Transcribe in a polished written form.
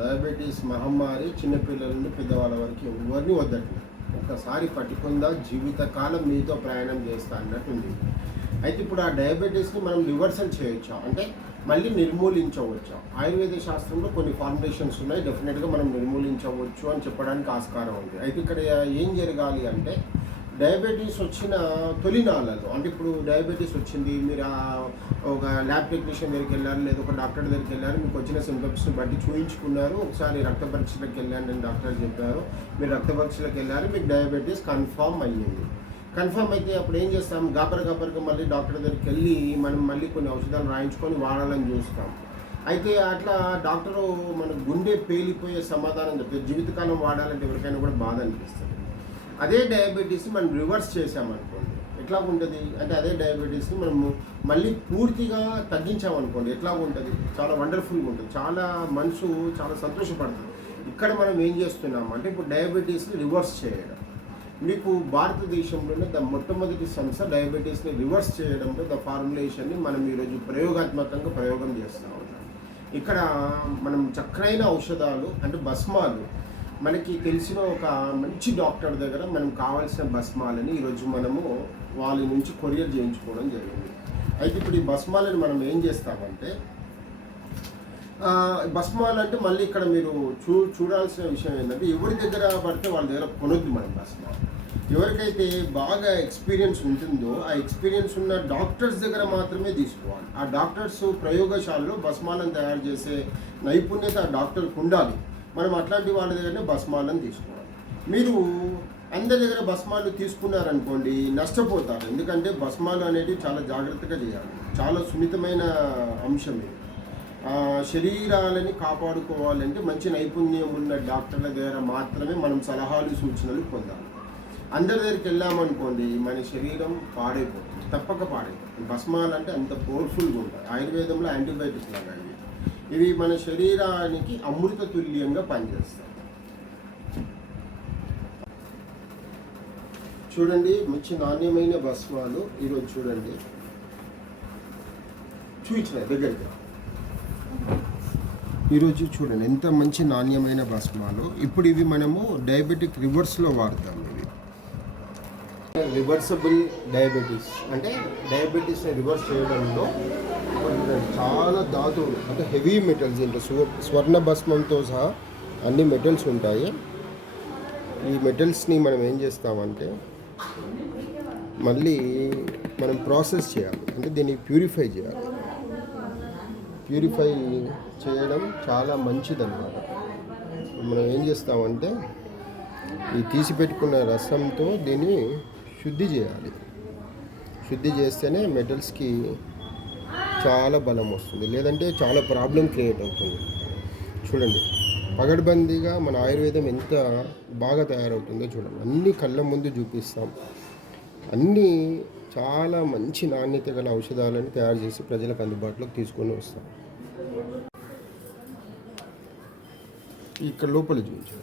Diabetes మహమ్మారి చిన్నపిల్లల నుండి పెద్దవాళ్ళ వరకు ఎవరిని వద్దట్లేదు. ఒక్కసారి పట్టుకుందా జీవితకాలం మీతో ప్రయాణం చేస్తా అన్నట్టుంది. అయితే ఇప్పుడు ఆ డయాబెటీస్ని మనం రివర్సల్ చేయొచ్చా, అంటే మళ్ళీ నిర్మూలించవచ్చా? ఆయుర్వేద శాస్త్రంలో కొన్ని ఫార్ములేషన్స్ ఉన్నాయి, డెఫినెట్గా మనం నిర్మూలించవచ్చు అని చెప్పడానికి ఆస్కారం ఉంది. అయితే ఇక్కడ ఏం జరగాలి అంటే, డయాబెటీస్ వచ్చిన తొలినాళ్ళలో, అంటే ఇప్పుడు డయాబెటీస్ వచ్చింది, మీరు ఒక ల్యాబ్ టెక్నీషియన్ దగ్గరికి వెళ్ళారు, లేదా ఒక డాక్టర్ దగ్గరికి వెళ్ళారు, మీకు వచ్చిన సింటమ్స్ని బట్టి చూయించుకున్నారు, ఒకసారి రక్త పరీక్షలకు వెళ్ళాను నేను డాక్టర్ చెప్పారు, మీరు రక్త పరీక్షలకు వెళ్ళారు, మీకు డయాబెటీస్ కన్ఫామ్ అయ్యింది. కన్ఫర్మ్ అయితే అప్పుడు ఏం చేస్తాం, గాబరగా మళ్ళీ డాక్టర్ దగ్గరికి వెళ్ళి మనం మళ్ళీ కొన్ని ఔషధాలు రాయించుకొని వాడాలని చూస్తాం. అయితే అట్లా డాక్టరు మన గుండె పేలిపోయే సమాధానం చెప్తే జీవితకాలం వాడాలంటే ఎవరికైనా కూడా బాధ అనిపిస్తుంది. అదే డయాబెటీస్ని మనం రివర్స్ చేసామనుకోండి ఎట్లా ఉంటుంది అంటే, అదే డయాబెటీస్ని మనము మళ్ళీ పూర్తిగా తగ్గించామనుకోండి ఎట్లా ఉంటుంది, చాలా వండర్ఫుల్గా ఉంటుంది, చాలా మనసు చాలా సంతోషపడుతుంది. ఇక్కడ మనం ఏం చేస్తున్నాం అంటే, ఇప్పుడు డయాబెటీస్ని రివర్స్ చేయడం. మీకు భారతదేశంలోనే మొట్టమొదటి సంస్థ డయాబెటీస్ని రివర్స్ చేయడంలో ఫార్ములేషన్ని మనం ఈరోజు ప్రయోగాత్మకంగా ప్రయోగం చేస్తూ ఉంటాం. ఇక్కడ మనం చక్కనైన ఔషధాలు అంటే భస్మాలు, మనకి తెలిసిన ఒక మంచి డాక్టర్ దగ్గర మనం కావాల్సిన భస్మాలని ఈరోజు మనము వాళ్ళ నుంచి కొరియర్ చేయించుకోవడం జరిగింది. అయితే ఇప్పుడు ఈ భస్మాలని మనం ఏం చేస్తామంటే, భస్మాలు అంటే మళ్ళీ ఇక్కడ మీరు చూడాల్సిన విషయం ఏంటంటే, ఎవరి దగ్గర పడితే వాళ్ళ దగ్గర కొనొద్దు మనం భస్మాలు. ఎవరికైతే బాగా ఎక్స్పీరియన్స్ ఉంటుందో ఆ ఎక్స్పీరియన్స్ ఉన్న డాక్టర్స్ దగ్గర మాత్రమే తీసుకోవాలి. ఆ డాక్టర్స్ ప్రయోగశాలలో భస్మాలను తయారు చేసే నైపుణ్యత ఆ డాక్టర్కి ఉండాలి. మనం అట్లాంటి వాళ్ళ దగ్గరనే భస్మాలను తీసుకోవాలి. మీరు అందరి దగ్గర భస్మాలు తీసుకున్నారనుకోండి నష్టపోతారు. ఎందుకంటే భస్మాలు అనేది చాలా జాగ్రత్తగా చేయాలి, చాలా సున్నితమైన అంశం ఇది. శరీరాలని కాపాడుకోవాలంటే మంచి నైపుణ్యం ఉన్న డాక్టర్ల దగ్గర మాత్రమే మనం సలహాలు సూచనలు పొందాలి. అందరి దగ్గరికి వెళ్ళామనుకోండి మన శరీరం పాడైపోతుంది, తప్పక పాడైపోతుంది. భస్మాలు అంటే అంత పవర్ఫుల్గా ఉంటాయి. ఆయుర్వేదంలో యాంటీబయాటిక్ లాగా ఇవి మన శరీరానికి అమృత తుల్యంగా పనిచేస్తాయి. చూడండి, మంచి నాణ్యమైన భస్మాలు ఈరోజు చూడండి, చూపించిన దగ్గరగా ఈరోజు చూడండి ఎంత మంచి నాణ్యమైన భస్మాలు. ఇప్పుడు ఇవి మనము డయాబెటిక్ రివర్స్లో వాడతాము. ఇవి రివర్సబుల్ డయాబెటీస్ అంటే డయాబెటీస్ని రివర్స్ చేయడంలో చాలా ధాతువులు అంటే హెవీ మెటల్స్, ఇంకా స్వర్ణ భస్మంతో సహా అన్ని మెటల్స్ ఉంటాయి. ఈ మెటల్స్ని మనం ఏం చేస్తామంటే మళ్ళీ మనం ప్రాసెస్ చేయాలి, అంటే దీన్ని ప్యూరిఫై చేయాలి. ప్యూరిఫై చేయడం చాలా మంచిదన్నమాట. మనం ఏం చేస్తామంటే ఈ తీసి పెట్టుకున్న రసంతో దీన్ని శుద్ధి చేయాలి. శుద్ధి చేస్తేనే మెటల్స్కి చాలా బలం వస్తుంది, లేదంటే చాలా ప్రాబ్లం క్రియేట్ అవుతుంది. చూడండి పగడ్బందీగా మన ఆయుర్వేదం ఎంత బాగా తయారవుతుందో చూడండి. అన్ని కళ్ళ ముందు చూపిస్తాం, అన్నీ చాలా మంచి నాణ్యత గల ఔషధాలను తయారు చేసి ప్రజలకు అందుబాటులోకి తీసుకొని వస్తాం. ఇక్కడ లోపల చూపించాం.